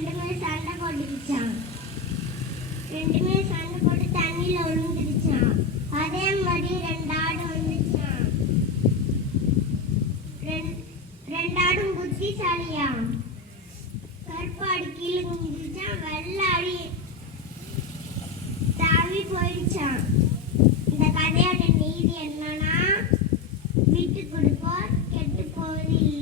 ரெண்டுமே சண்டை போட்டுக்கிச்சான். ரெண்டுமே சண்டை போட்டு தண்ணியில விழுந்துருச்சான். அதே மாதிரி ரெண்டு ஆடு வந்துச்சான். ரெண்டாடும் புத்திசாலியா. கருப்பாடு கீழே குஞ்சிச்சான். வெள்ளாடி தாவி போயிடுச்சான். இந்த கதையோட நீதி என்னன்னா, விட்டு கொடுப்போர் கெட்டு போவதில்லை.